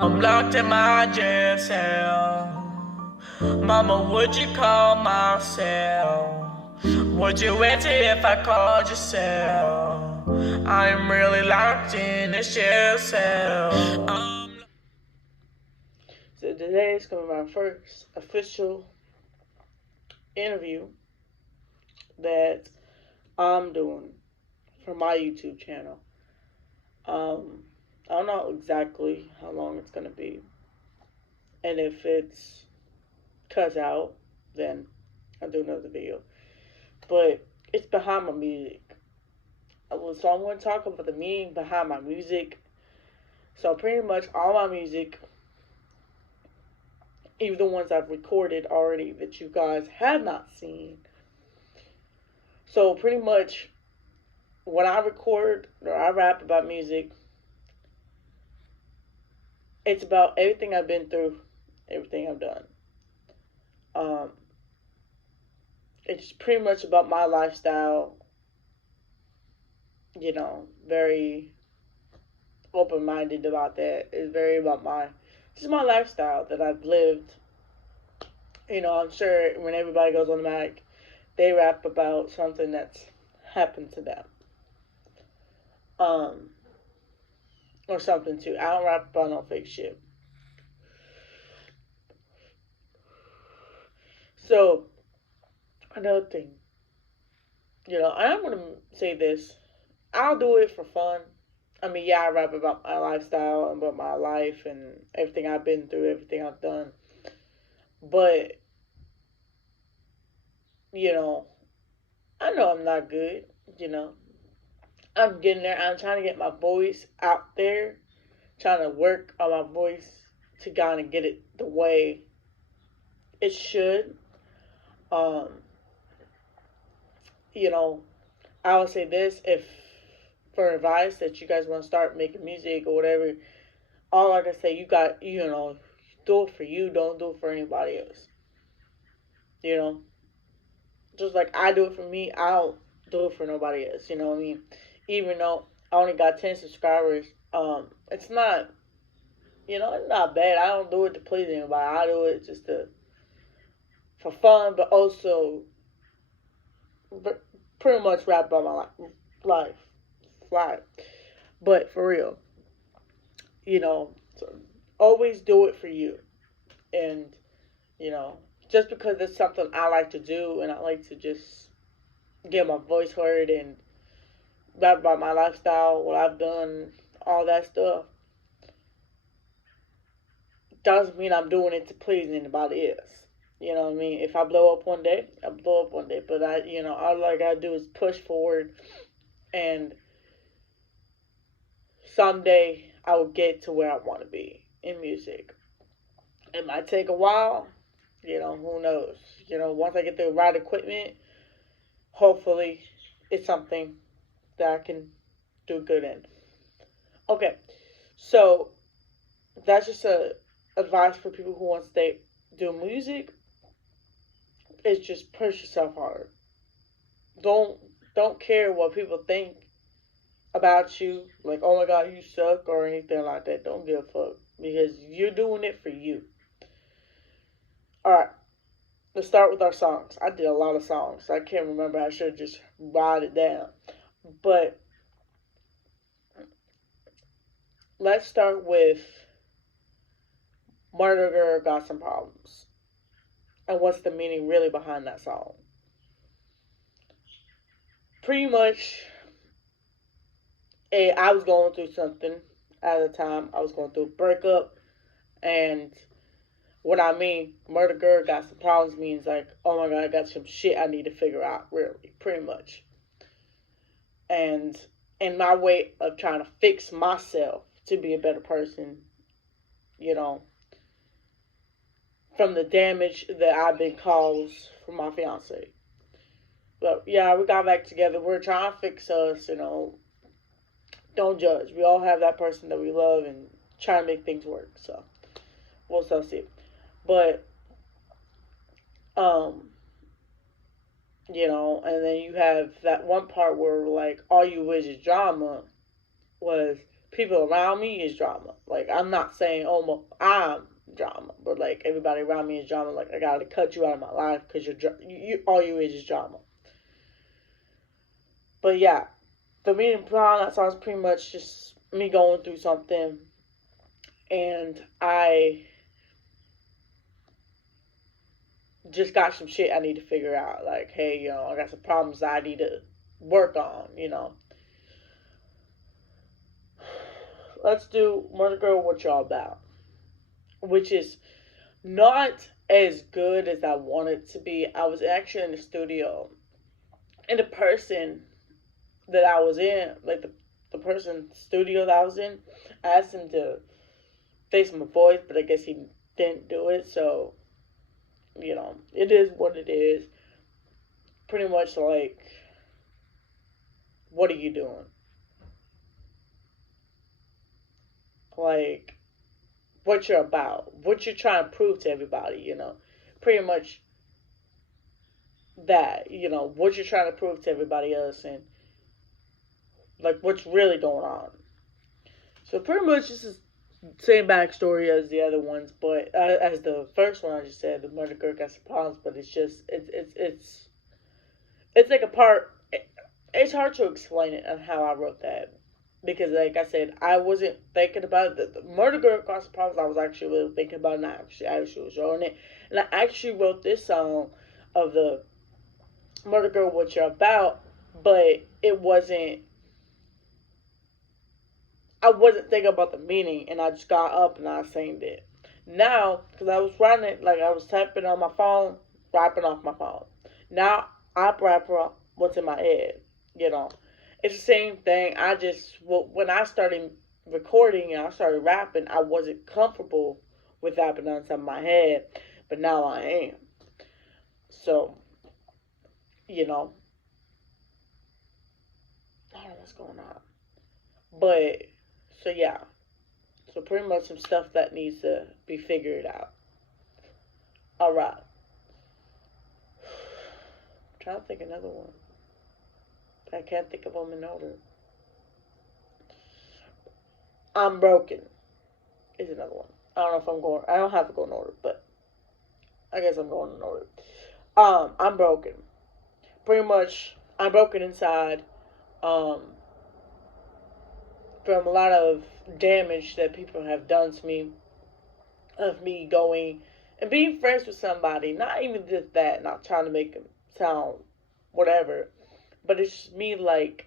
I'm locked in my jail cell. Mama, would you call my cell? Would you answer if I called your cell? I'm really locked in this jail cell. So today is going to be my first official interview that I'm doing for my YouTube channel. I don't know exactly how long it's going to be. And if it's cut out, then I'll do another video. But it's behind my music. So I'm going to talk about the meaning behind my music. So pretty much all my music, even the ones I've recorded already that you guys have not seen. So pretty much when I record or I rap about music, it's about everything I've been through, everything I've done. It's pretty much about my lifestyle, very open-minded about that. It's very about just my lifestyle that I've lived. I'm sure when everybody goes on the mic, they rap about something that's happened to them. Or something too. I don't rap about no fake shit. So, another thing. I'm going to say this. I'll do it for fun. I mean, yeah, I rap about my lifestyle and about my life and everything I've been through, everything I've done. But, I know I'm not good, I'm getting there. I'm trying to get my voice out there, trying to work on my voice to kind of get it the way it should. I would say this, if for advice that you guys want to start making music or whatever, all I can say, you got, do it for you, don't do it for anybody else. Just like I do it for me, I don't do it for nobody else. You know what I mean? Even though I only got 10 subscribers, it's not, it's not bad. I don't do it to please anybody. I do it just for fun, but also pretty much rap about my life. But for real, so always do it for you. And, just because it's something I like to do and I like to just get my voice heard and rap about my lifestyle, what I've done, all that stuff, doesn't mean I'm doing it to please anybody else. You know what I mean? If I blow up one day, I blow up one day. But all I gotta do is push forward, and someday I will get to where I want to be in music. It might take a while. Who knows? Once I get the right equipment, hopefully it's something that I can do good in. Okay, so that's just a advice for people who want to do music. Is just push yourself hard. Don't care what people think about you. Like, oh my god, you suck or anything like that. Don't give a fuck, because you're doing it for you. All right, let's start with our songs. I did a lot of songs. I can't remember. I should just write it down. But let's start with Murdagurl Got Some Problems. And what's the meaning really behind that song? Pretty much, I was going through something at the time. I was going through a breakup. And what I mean, Murdagurl Got Some Problems means like, oh my god, I got some shit I need to figure out, really, pretty much. And in my way of trying to fix myself to be a better person, from the damage that I've been caused from my fiance. But yeah, we got back together. We're trying to fix us, Don't judge. We all have that person that we love and try to make things work. So we'll still see. But and then you have that one part where like all you wish is drama was people around me is drama. Like, I'm not saying, oh, I'm drama, but like everybody around me is drama. Like, I gotta cut you out of my life because you all you is drama. But yeah, the meaning behind that song is pretty much just me going through something, and I just got some shit I need to figure out. Like, hey, I got some problems I need to work on. Let's do Murdagurl, What Y'all About, which is not as good as I wanted to be. I was actually in the studio, and the person that I was in, like the person studio that I was in, I asked him to fix my voice, but I guess he didn't do it. So, it is what it is. Pretty much like, what are you doing? Like, what you're about, what you're trying to prove to everybody, pretty much that, what you're trying to prove to everybody else, and like what's really going on. So pretty much this is the same backstory as the other ones, but as the first one I just said, the Murdagurl got some problems, but it's just it's like a part. It's hard to explain it on how I wrote that. Because, like I said, I wasn't thinking about it. The Murdagurl got some problems. I was actually really thinking about it, and I actually was writing it. And I actually wrote this song of the Murdagurl, What You're About, but it wasn't. I wasn't thinking about the meaning, and I just got up and I sang it. Now, because I was writing it, like I was typing on my phone, rapping off my phone. Now I rap what's in my head. It's the same thing. When I started recording and I started rapping, I wasn't comfortable with rapping on top of my head, but now I am. So, I don't know what's going on. But, so yeah. So pretty much some stuff that needs to be figured out. Alright. I'm trying to think of another one. I can't think of them in order. I'm Broken is another one. I don't know if I'm going. I don't have to go in order, but I guess I'm going in order. I'm broken. Pretty much, I'm broken inside. From a lot of damage that people have done to me. Of me going and being friends with somebody. Not even just that. Not trying to make them sound whatever. But it's just me, like,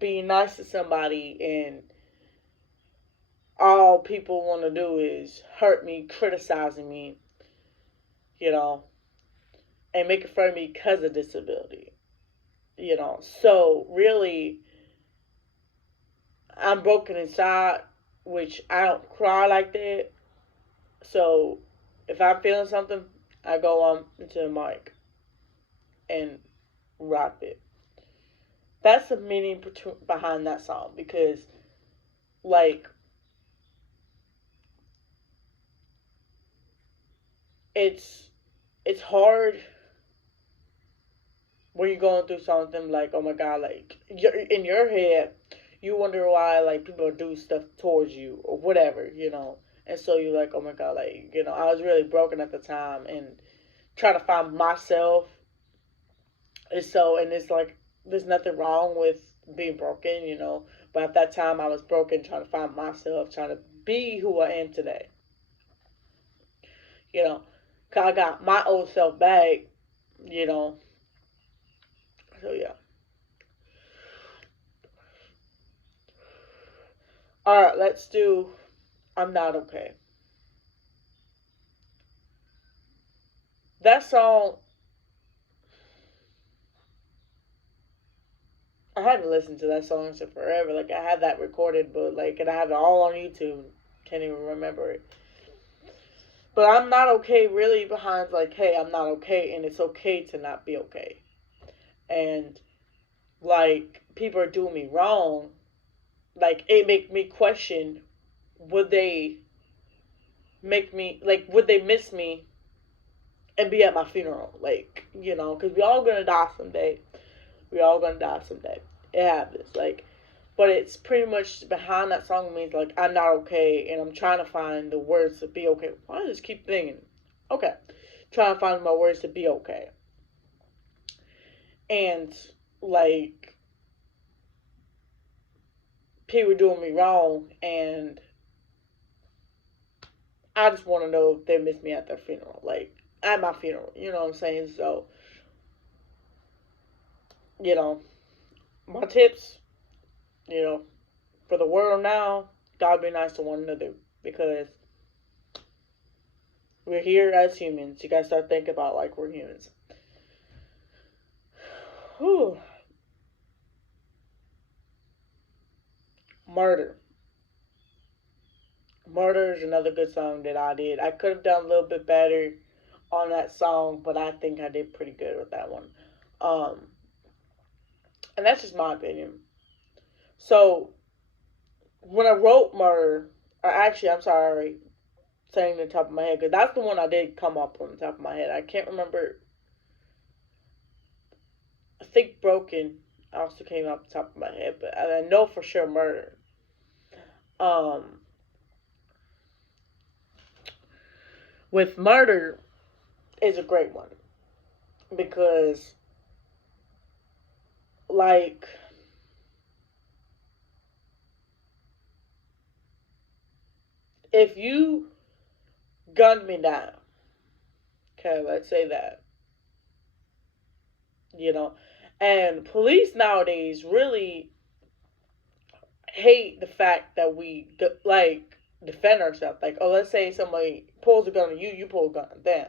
being nice to somebody, and all people want to do is hurt me, criticizing me, and making fun of me because of disability. So really, I'm broken inside, which I don't cry like that. So if I'm feeling something, I go on into the mic and rap it. That's the meaning behind that song, because, like, it's hard when you're going through something like, oh my god, like, in your head, you wonder why, like, people do stuff towards you or whatever, and so you're like, oh my god, like, I was really broken at the time and trying to find myself, and it's like, there's nothing wrong with being broken, but at that time I was broken, trying to find myself, trying to be who I am today, cause I got my old self back, so yeah. Alright, let's do I'm Not Okay. That song, I haven't listened to that song in forever. Like, I had that recorded, but like, and I have it all on YouTube. Can't even remember it. But I'm not okay really behind, like, hey, I'm not okay, and it's okay to not be okay. And, like, people are doing me wrong. Like, it make me question, would they would they miss me and be at my funeral? Like, because we all gonna die someday. We all gonna die someday. It happens. Like, but it's pretty much behind that song means like I'm not okay, and I'm trying to find the words to be okay. Why do I just keep thinking? Okay, trying to find my words to be okay, and like people doing me wrong, and I just want to know if they miss me at their funeral, like at my funeral. You know what I'm saying? So, you know, my tips, you know, for the world now, gotta be nice to one another because we're here as humans. You gotta start thinking about like we're humans. Whew. Murder. Murder is another good song that I did. I could have done a little bit better on that song, but I think I did pretty good with that one. Um, and that's just my opinion. So when I wrote Murder, or actually, I'm sorry, saying the top of my head, because that's the one I did come up on the top of my head. I can't remember. I think Broken also came up the top of my head, but I know for sure Murder. Um, with Murder is a great one because, like, if you gunned me down, okay, let's say that, you know, and police nowadays really hate the fact that we like defend ourselves. Like, oh, let's say somebody pulls a gun on you, you pull a gun on them.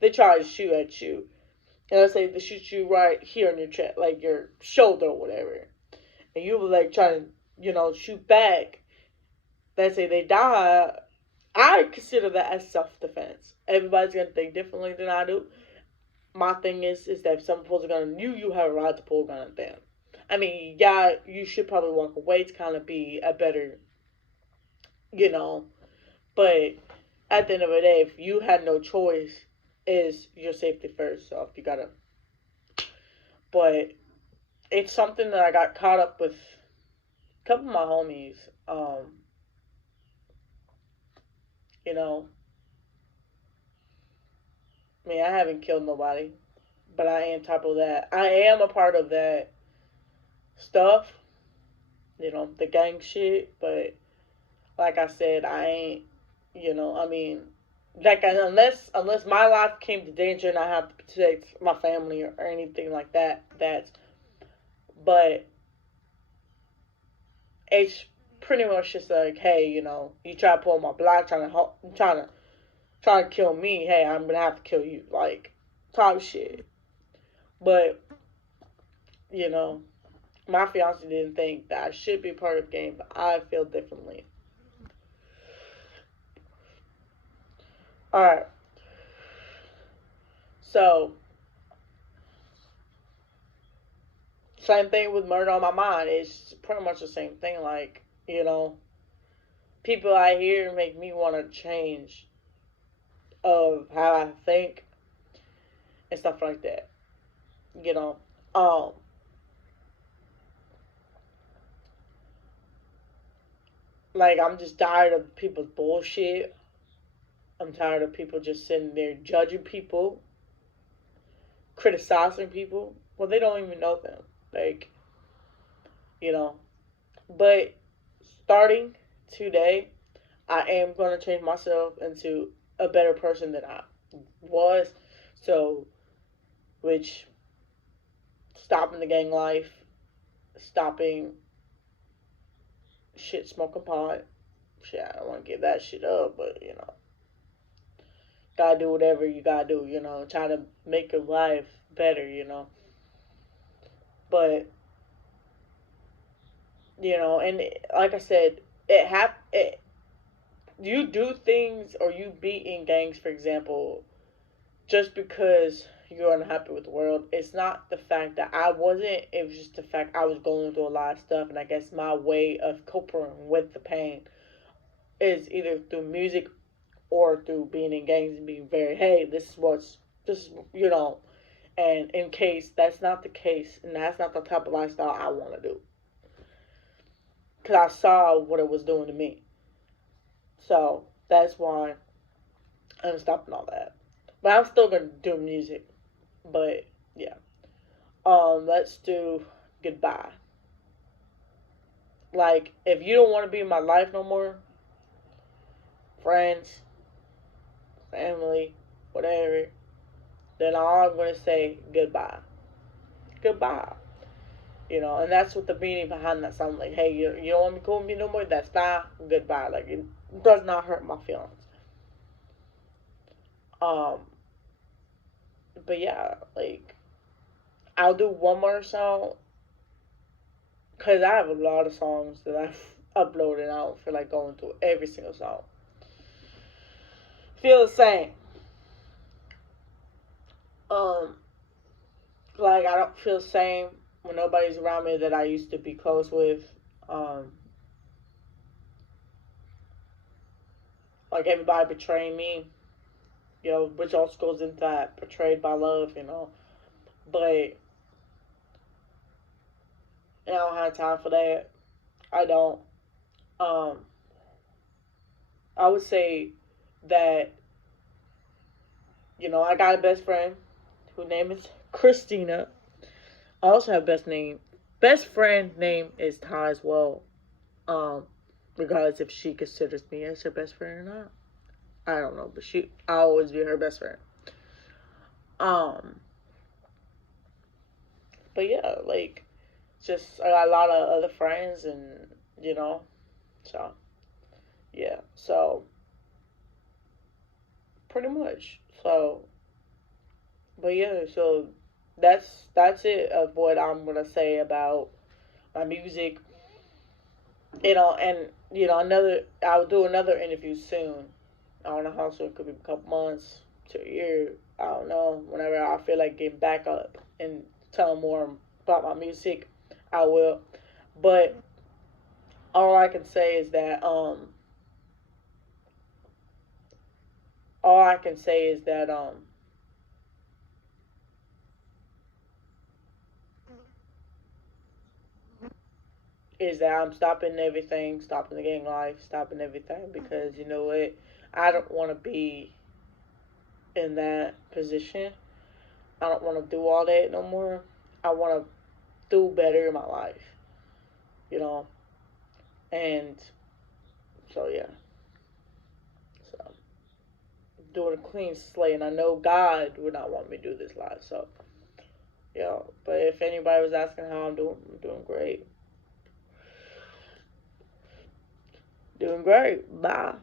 They try to shoot at you, and let's say they shoot you right here on your chest, like your shoulder or whatever, and you were like trying to, shoot back. Let's say they die. I consider that as self defense. Everybody's gonna think differently than I do. My thing is that if someone pulls a gun on you, you have a right to pull a gun on them. I mean, yeah, you should probably walk away to kind of be a better, you know. But at the end of the day, if you had no choice, is your safety first. So if you gotta, but it's something that I got caught up with a couple of my homies. You know, I mean, I haven't killed nobody, but I am type of that. I am a part of that stuff, the gang shit. But like I said, I ain't. I mean, like unless my life came to danger and I have to protect my family or anything like that. That's. But it's pretty much just like, hey, you try to pull my block, trying to kill me. Hey, I'm gonna have to kill you, like type shit. But you know, my fiance didn't think that I should be part of the game, but I feel differently. All right, so same thing with Murder on My Mind. It's pretty much the same thing. Like, people I hear make me want to change of how I think and stuff like that. You know, um, like I'm just tired of people's bullshit. I'm tired of people just sitting there judging people, criticizing people. Well, they don't even know them. Like, you know, but starting today, I am going to change myself into a better person than I was. So, which stopping the gang life, stopping shit smoking pot. Shit, I don't want to give that shit up, but gotta do whatever you gotta do. Try to make your life better. But and like I said, you do things or you be in gangs, for example, just because you're unhappy with the world. It's not the fact that I wasn't, it was just the fact I was going through a lot of stuff, and I guess my way of coping with the pain is either through music or through being in gangs and being very, hey, this is, and in case that's not the case, and that's not the type of lifestyle I want to do. because I saw what it was doing to me. So that's why I'm stopping all that. But I'm still gonna do music. But yeah. Let's do goodbye. Like, if you don't want to be in my life no more, friends, family, whatever, then I'm gonna say goodbye. Goodbye. And that's what the meaning behind that song. Like, hey, you don't want me cool with me no more? That's fine. Goodbye. Like, it does not hurt my feelings. Um, but yeah, like, I'll do one more song because I have a lot of songs that I've uploaded. I don't feel like going through every single song. Feel the same. Um, like, I don't feel the same when nobody's around me that I used to be close with. Um, like, everybody betraying me, which also goes into that betrayed by love. But I don't have time for that. I don't. Um, I would say that, I got a best friend whose name is Christina. I also have best friend name is Ty as well. Um, Regardless if she considers me as her best friend or not. I don't know, but I'll always be her best friend. Um, but yeah, like, just I got a lot of other friends, and so yeah, so pretty much. So, but yeah, so that's it of what I'm gonna say about my music. And another I'll do another interview soon. I don't know how soon. It could be a couple months to a year. I don't know. Whenever I feel like getting back up and telling more about my music, I will. But all I can say is that all I can say is that I'm stopping everything, stopping the gang life, stopping everything, because you know what? I don't want to be in that position. I don't want to do all that no more. I want to do better in my life, you know. And so yeah, so doing a clean slate, and I know God would not want me to do this live. So but if anybody was asking how I'm doing great. Doing great. Bye.